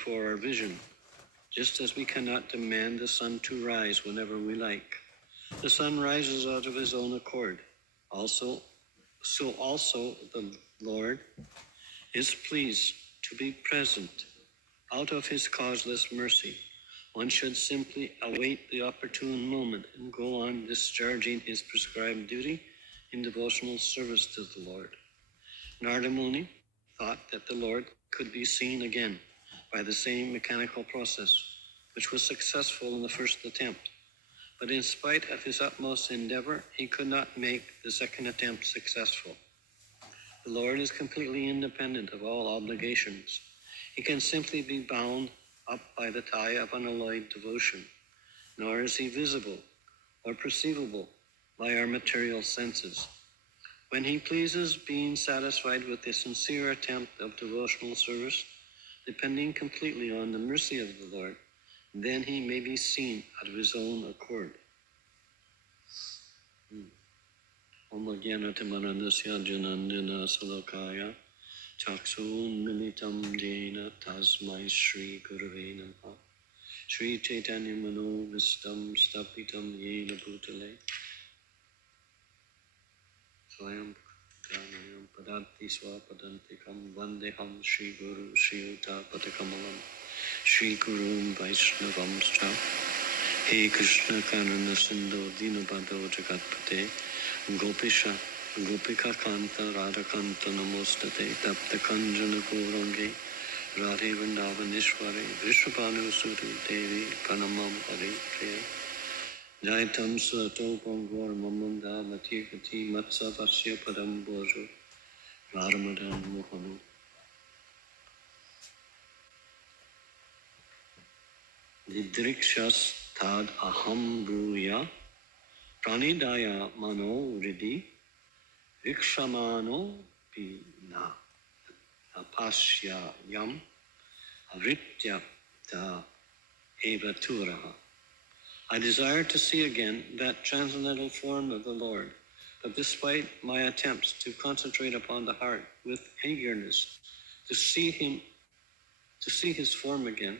before our vision, just as we cannot demand the sun to rise whenever we like. The sun rises out of his own accord. So also the Lord is pleased to be present out of his causeless mercy. One should simply await the opportune moment and go on discharging his prescribed duty in devotional service to the Lord. Narada Muni thought that the Lord could be seen again by the same mechanical process, which was successful in the first attempt. But in spite of his utmost endeavor, he could not make the second attempt successful. The Lord is completely independent of all obligations. He can simply be bound up by the tie of unalloyed devotion, nor is he visible or perceivable by our material senses. When he pleases being satisfied with the sincere attempt of devotional service, depending completely on the mercy of the Lord, then he may be seen out of his own accord. Om Jnanatimarandasya Janandana Salokaya Chaksun Militam Jena Tasmai Shri Gurave Namaha Shri Chaitanya Mano Vistam Stapitam Yena Bhutale Swayam Pranayam Padanti Swapadantikam Vandeham Shri Guru Shri Uta Patakamalam Shri Guru Vaishnavam Scha He Krishna Karana Sindhu Dinabadho Jagatpate Gopisha Gopika Kanta Radhakanta Namostate Tapta Kanjana Gourangi Radhe Vrindavaneshwari Vrishabhanu Suri Devi Pranamam Hari Priya Jaitam Sato Pongor Mamanda Matikati Matsa Vasya Padam Bojo Radhamadan Mohanu. Didrikshas Tad Aham Bhuya Pranidaya Mano Riddhi Rikshamano Pina Apasya Yam Avritya Ta Evaturaha. I desire to see again that transcendental form of the Lord, but despite my attempts to concentrate upon the heart with eagerness to see his form again,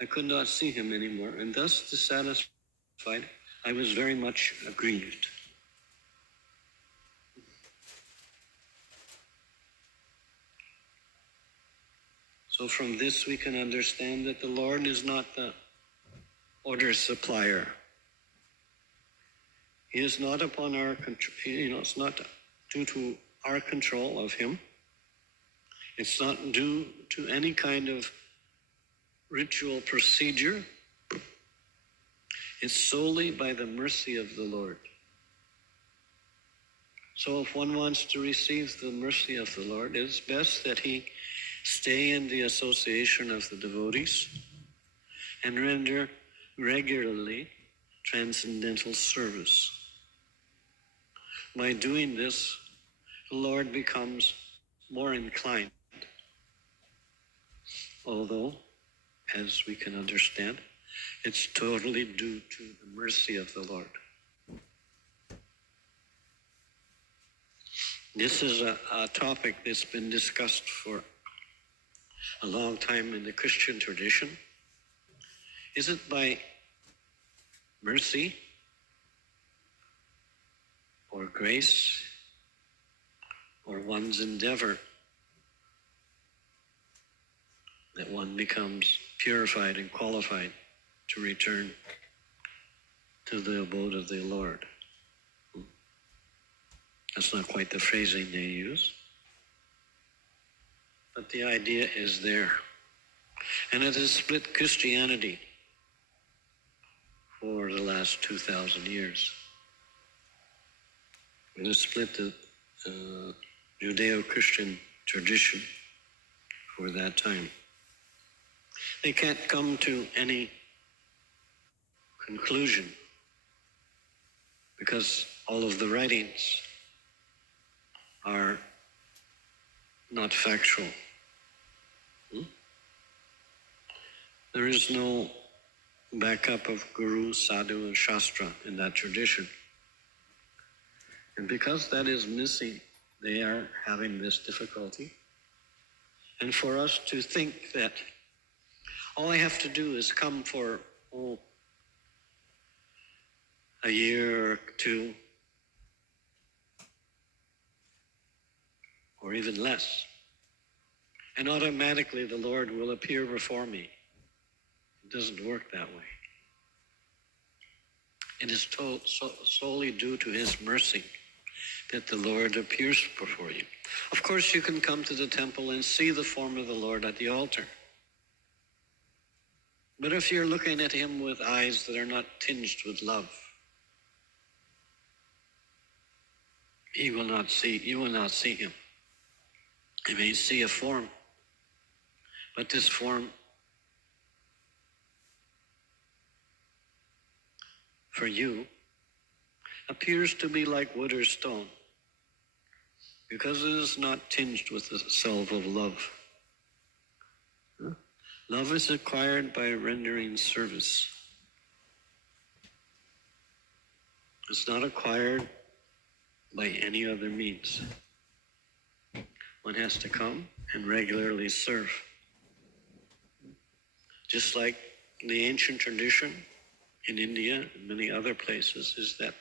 I could not see him anymore, and thus dissatisfied, I was very much aggrieved. So from this we can understand that the Lord is not the order supplier. He is not upon our control, it's not due to our control of him. It's not due to any kind of ritual procedure. It's solely by the mercy of the Lord. So if one wants to receive the mercy of the Lord, it's best that he stay in the association of the devotees and render regularly transcendental service. By doing this, the Lord becomes more inclined. Although, as we can understand, it's totally due to the mercy of the Lord. This is a topic that's been discussed for a long time in the Christian tradition. Is it by mercy or grace or one's endeavor that one becomes purified and qualified to return to the abode of the Lord? That's not quite the phrasing they use, but the idea is there. And it has split Christianity for the last 2,000 years. It has split the Judeo-Christian tradition for that time. They can't come to any conclusion because all of the writings are not factual. There is no backup of Guru, Sadhu, and Shastra in that tradition. And because that is missing, they are having this difficulty. And for us to think that All I have to do is come for, a year or two, or even less, and automatically the Lord will appear before me. It doesn't work that way. It is solely due to His mercy that the Lord appears before you. Of course, you can come to the temple and see the form of the Lord at the altar. But if you're looking at Him with eyes that are not tinged with love, you will not see Him. You may see a form, but this form for you appears to be like wood or stone, because it is not tinged with the salve of love. Love is acquired by rendering service. It's not acquired by any other means. One has to come and regularly serve. Just like the ancient tradition in India and many other places is that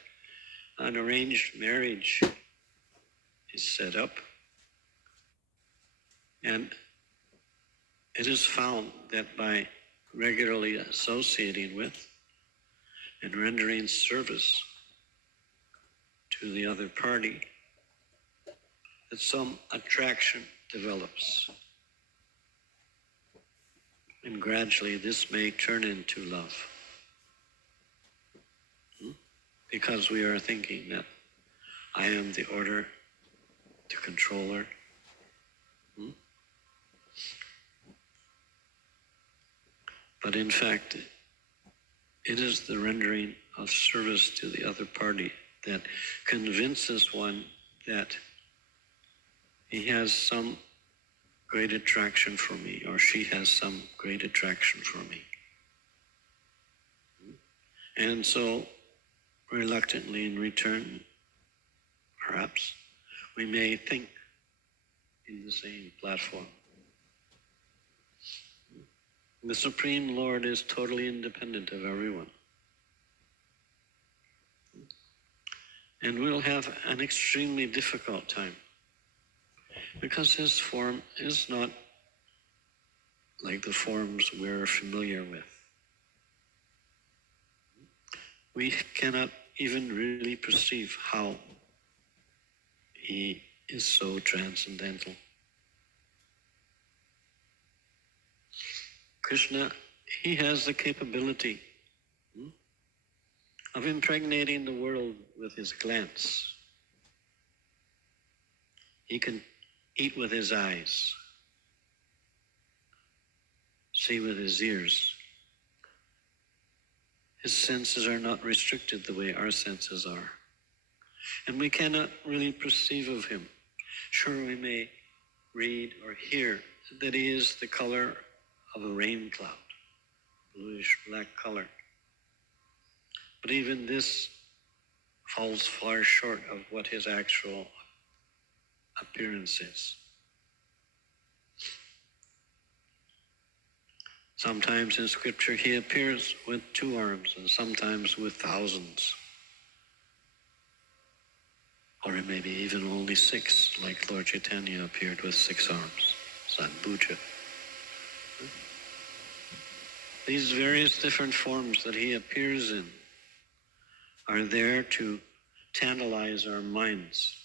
an arranged marriage is set up, and it is found that by regularly associating with and rendering service to the other party, that some attraction develops. And gradually this may turn into love. Because we are thinking that I am the order, the controller. But in fact, it is the rendering of service to the other party that convinces one that he has some great attraction for me, or she has some great attraction for me. And so, reluctantly in return, perhaps, we may think in the same platform. The Supreme Lord is totally independent of everyone. And we'll have an extremely difficult time, because His form is not like the forms we're familiar with. We cannot even really perceive how He is so transcendental. Krishna, He has the capability of impregnating the world with His glance. He can eat with His eyes, see with His ears. His senses are not restricted the way our senses are. And we cannot really perceive of Him. Sure, we may read or hear that He is the color of a rain cloud, bluish black color. But even this falls far short of what His actual appearance is. Sometimes in Scripture He appears with 2 arms, and sometimes with thousands. Or it may be even only 6, like Lord Chaitanya appeared with 6 arms, Sadbhuja. These various different forms that He appears in are there to tantalize our minds.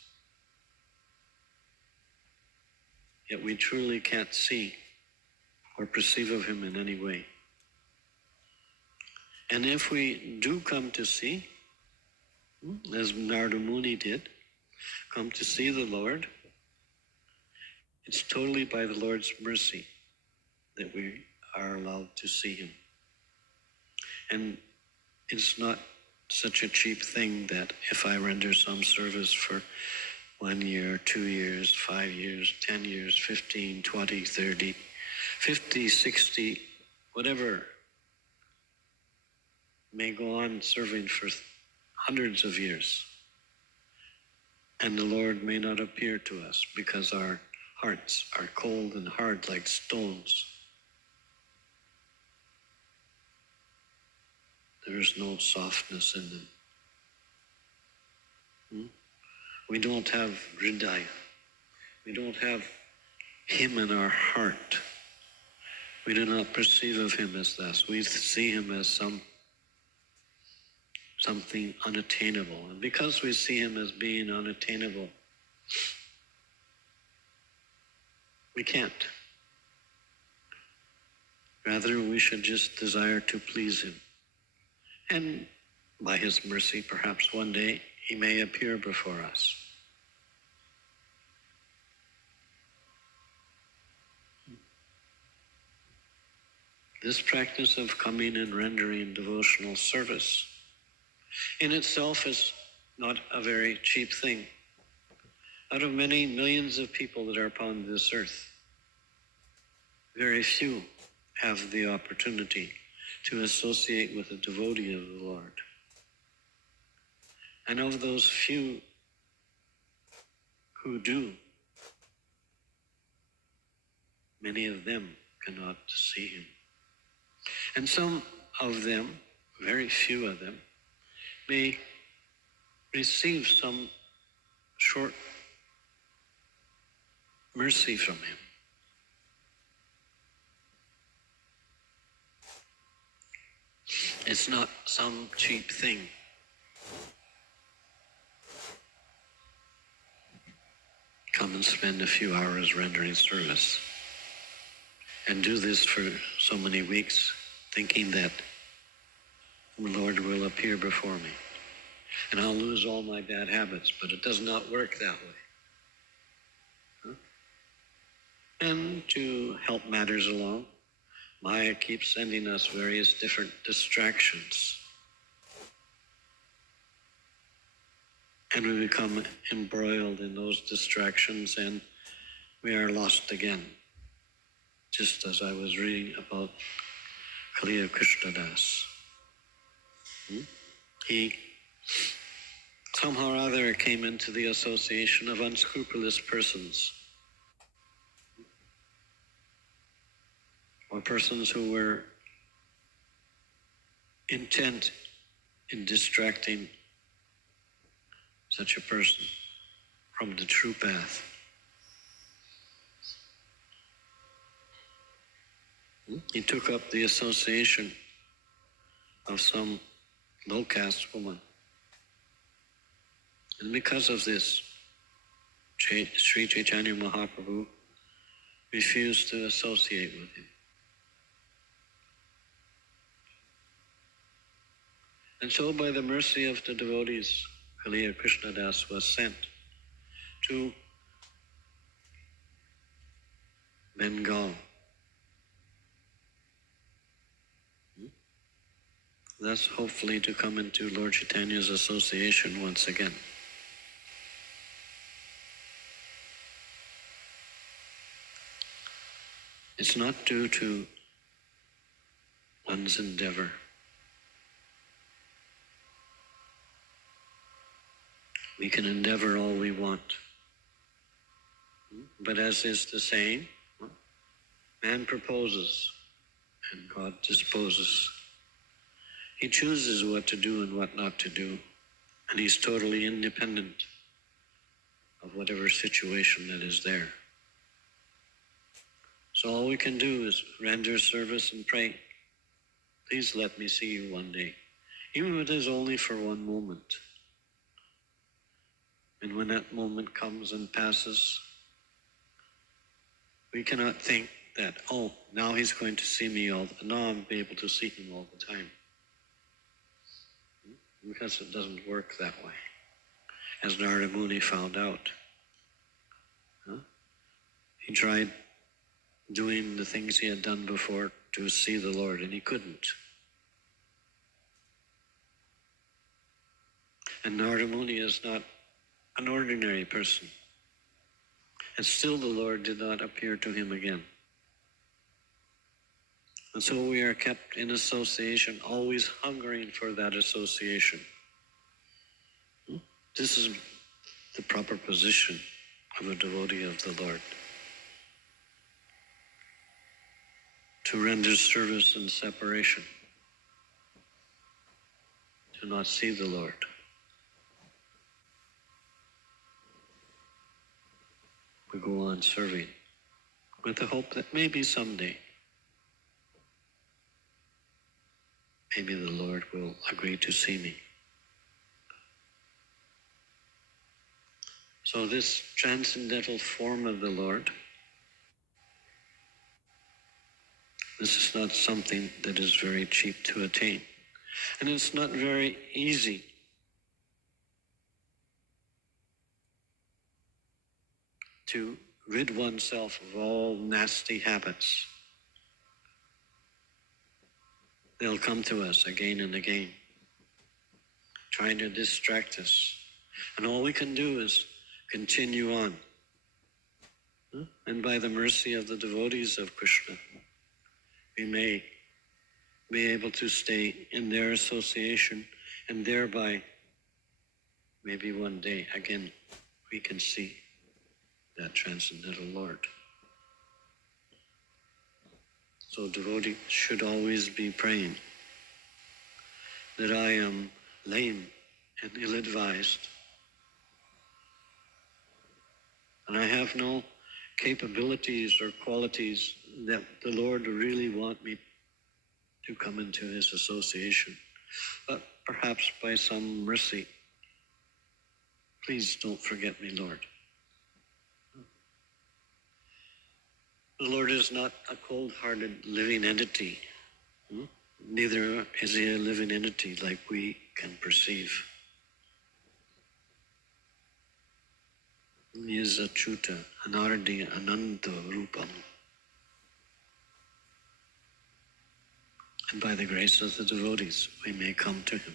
Yet we truly can't see or perceive of Him in any way. And if we do come to see, as Narada Muni did, come to see the Lord, it's totally by the Lord's mercy that we are allowed to see Him. And it's not such a cheap thing that if I render some service for 1 year, 2 years, 5 years, 10 years, 15, 20, 30, 50, 60, whatever, may go on serving for hundreds of years. And the Lord may not appear to us because our hearts are cold and hard like stones. there's no softness in them. We don't have Hridaya. We don't have Him in our heart. We do not perceive of Him as thus. We see Him as something unattainable. And because we see Him as being unattainable, we can't. Rather, we should just desire to please Him. And by His mercy, perhaps one day He may appear before us. This practice of coming and rendering devotional service in itself is not a very cheap thing. Out of many millions of people that are upon this earth, very few have the opportunity to associate with a devotee of the Lord. And of those few who do, many of them cannot see Him. And some of them, very few of them, may receive some short mercy from Him. It's not some cheap thing. Come and spend a few hours rendering service and do this for so many weeks, thinking that the Lord will appear before me and I'll lose all my bad habits, but it does not work that way. And to help matters along, Maya keeps sending us various different distractions. And we become embroiled in those distractions and we are lost again. Just as I was reading about Kaliya Krishnadas. He somehow or other came into the association of unscrupulous persons, or persons who were intent in distracting such a person from the true path. He took up the association of some low-caste woman. And because of this, Sri Chaitanya Mahaprabhu refused to associate with him. And so by the mercy of the devotees, Kaliya Krishnadas was sent to Bengal. Thus, hopefully, to come into Lord Chaitanya's association once again. It's not due to one's endeavor. We can endeavor all we want. But as is the saying, man proposes and God disposes. He chooses what to do and what not to do, and he's totally independent of whatever situation that is there. So all we can do is render service and pray. Please let me see you one day, even if it is only for one moment. And when that moment comes and passes, we cannot think that, oh, now he's going to see me now I'll be able to see him all the time. Because it doesn't work that way, as Narada Muni found out. He tried doing the things he had done before to see the Lord, and he couldn't. And Narada Muni is not an ordinary person. And still the Lord did not appear to him again. And so we are kept in association, always hungering for that association. This is the proper position of a devotee of the Lord. To render service in separation. to not see the Lord. We go on serving with the hope that maybe someday, maybe the Lord will agree to see me. So this transcendental form of the Lord, this is not something that is very cheap to attain. And it's not very easy to rid oneself of all nasty habits. They'll come to us again and again, trying to distract us. And all we can do is continue on. And by the mercy of the devotees of Krishna, we may be able to stay in their association, and thereby, maybe one day, again, we can see that transcendental Lord. So devotees should always be praying that I am lame and ill-advised, and I have no capabilities or qualities that the Lord really want me to come into his association. But perhaps by some mercy, please don't forget me, Lord. The Lord is not a cold-hearted living entity. Neither is he a living entity like we can perceive. He is Achyuta, Anardi, Ananta Rupam. And by the grace of the devotees, we may come to him.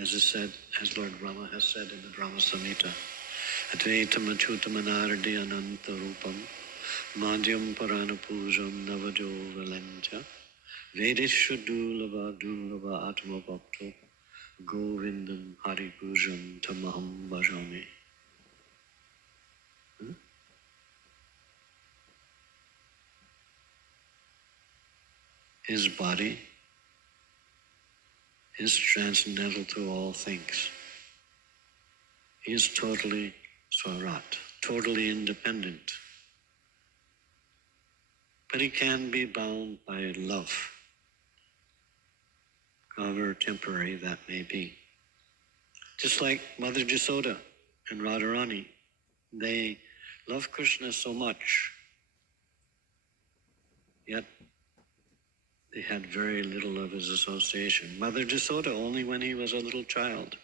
As is said, as Lord Brahma has said in the Brahma Samhita, Advaitam Achyutam Anardi Ananta Rupam, Madhyam Parana Pujam Navajo Valencha, Vedisha Dulava Dulava Atma Bhakto, Govindam Hari Pujam Tamaham Bhajami. His body is transcendental to all things. He is totally Swarat, totally independent. But he can be bound by love, however temporary that may be. Just like Mother Jasoda and Radharani, they love Krishna so much, yet they had very little of his association. Mother Jasoda only when he was a little child.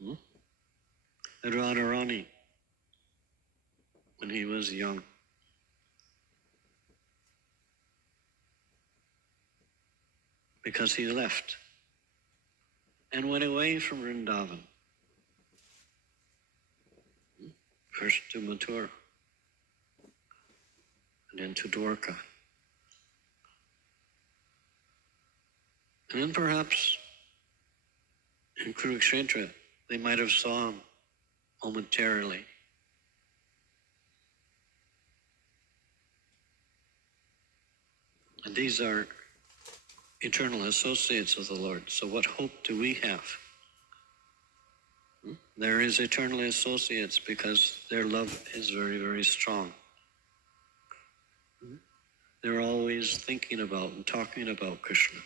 And Radharani when he was young. Because he left and went away from Vrindavan. First to Mathura, and then to Dwarka. And then perhaps in Kurukshetra, they might have saw him momentarily. And these are eternal associates of the Lord. So what hope do we have? There is eternal associates because their love is very, very strong. They're always thinking about and talking about Krishna.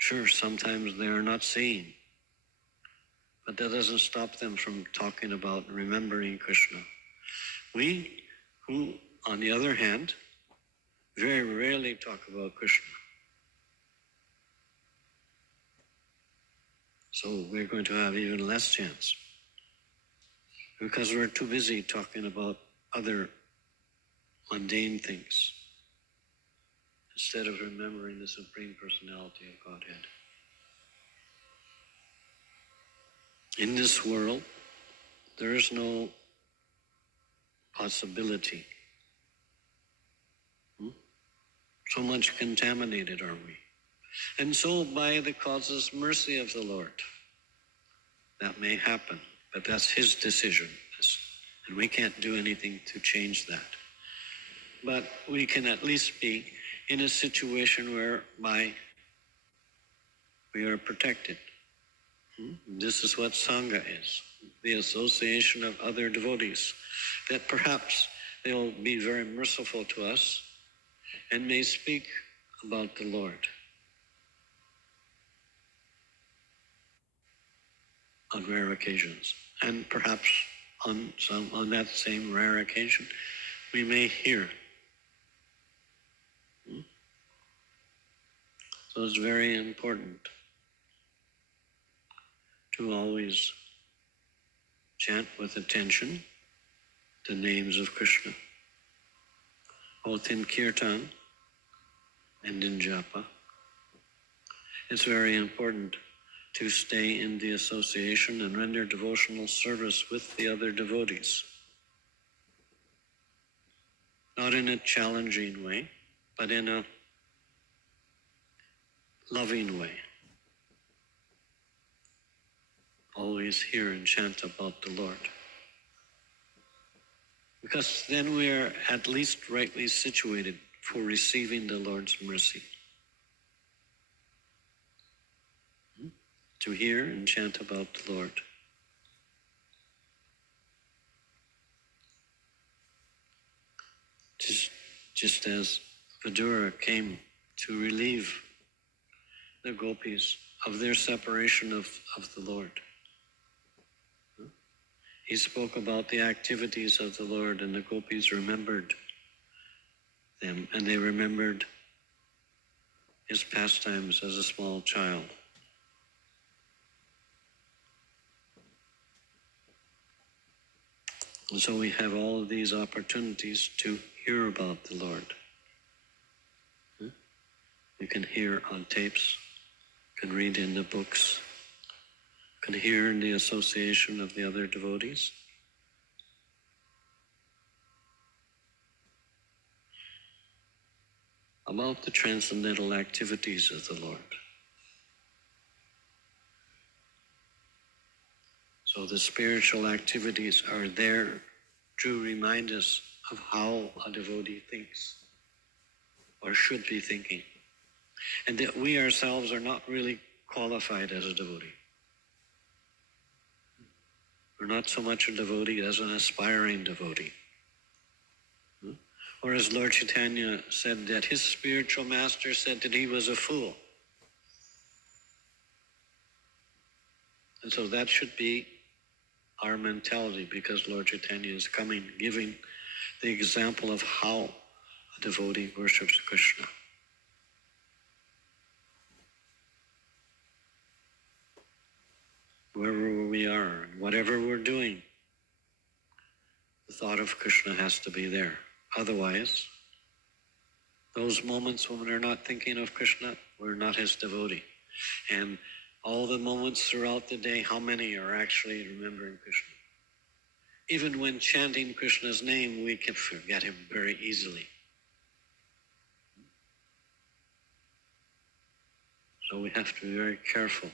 Sure, sometimes they are not seeing, but that doesn't stop them from talking about and remembering Krishna. We, who, on the other hand, very rarely talk about Krishna. So we're going to have even less chance because we're too busy talking about other mundane things instead of remembering the Supreme Personality of Godhead. In this world, there is no possibility. So much contaminated are we. And so by the causeless mercy of the Lord, that may happen, but that's his decision. And we can't do anything to change that. But we can at least be in a situation whereby we are protected. This is what Sangha is, the association of other devotees, that perhaps they'll be very merciful to us and may speak about the Lord on rare occasions. And perhaps on that same rare occasion, we may hear. So it's very important to always chant with attention the names of Krishna, both in kirtan and in japa. It's very important to stay in the association and render devotional service with the other devotees. Not in a challenging way, but in a loving way. Always hear and chant about the Lord. Because then we are at least rightly situated for receiving the Lord's mercy. To hear and chant about the Lord. Just as Vidura came to relieve the gopis of their separation of the Lord. He spoke about the activities of the Lord, and the gopis remembered them, and they remembered his pastimes as a small child. And so we have all of these opportunities to hear about the Lord. You can hear on tapes, can read in the books, can hear in the association of the other devotees. About the transcendental activities of the Lord. So the spiritual activities are there to remind us of how a devotee thinks or should be thinking, and that we ourselves are not really qualified as a devotee. We're not so much a devotee as an aspiring devotee. Or as Lord Chaitanya said, that his spiritual master said that he was a fool. And so that should be our mentality, because Lord Chaitanya is coming, giving the example of how a devotee worships Krishna. Wherever we are, and whatever we're doing, the thought of Krishna has to be there. Otherwise, those moments when we're not thinking of Krishna, we're not his devotee. And all the moments throughout the day, how many are actually remembering Krishna? Even when chanting Krishna's name, we can forget him very easily. So we have to be very careful.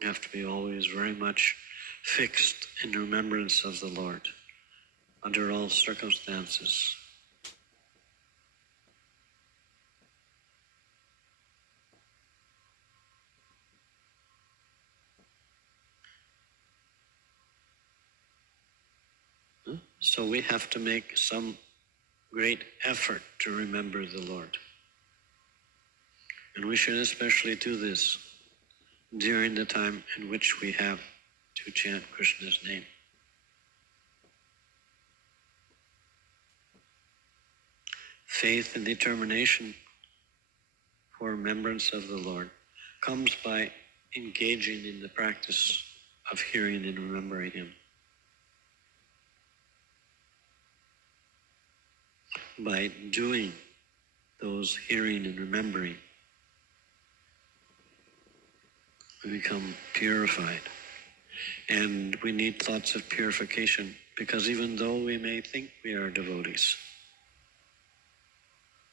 We have to be always very much fixed in remembrance of the Lord under all circumstances. So we have to make some great effort to remember the Lord. And we should especially do this during the time in which we have to chant Krishna's name. Faith and determination for remembrance of the Lord comes by engaging in the practice of hearing and remembering him. By doing those hearing and remembering, we become purified. And we need lots of purification, because even though we may think we are devotees,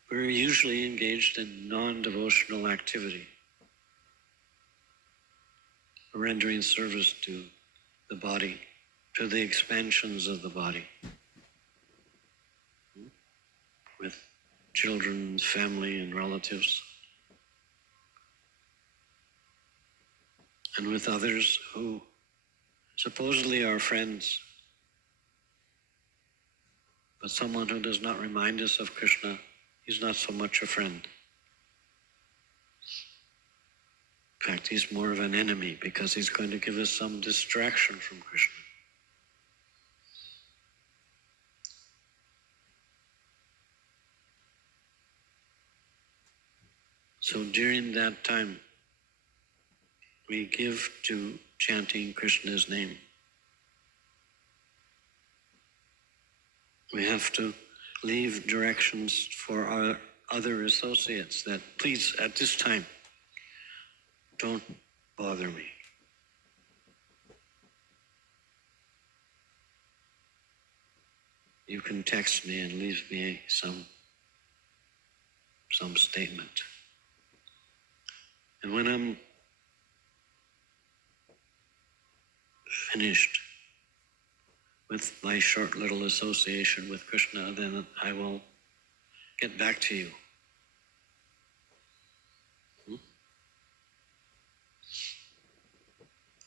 we're usually engaged in non-devotional activity, rendering service to the body, to the expansions of the body. with children, family, and relatives, and with others who supposedly are friends. But someone who does not remind us of Krishna, he's not so much a friend. In fact, he's more of an enemy because he's going to give us some distraction from Krishna. So during that time, we give to chanting Krishna's name. We have to leave directions for our other associates that please, at this time, don't bother me. You can text me and leave me some statement. And when I'm finished with my short little association with Krishna, then I will get back to you.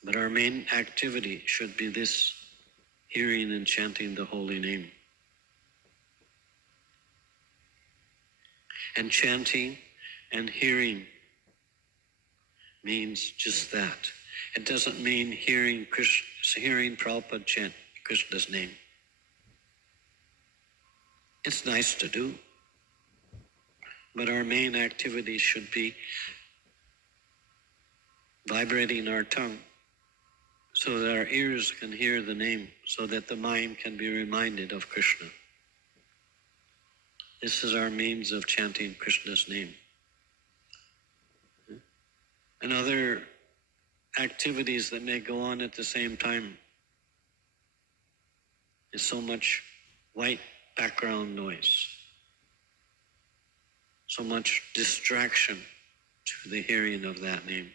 But our main activity should be this, hearing and chanting the holy name. And chanting and hearing means just that. It doesn't mean hearing Prabhupada chant Krishna's name. It's nice to do, but our main activity should be vibrating our tongue so that our ears can hear the name, so that the mind can be reminded of Krishna. This is our means of chanting Krishna's name. And other activities that may go on at the same time is so much white background noise, so much distraction to the hearing of that name.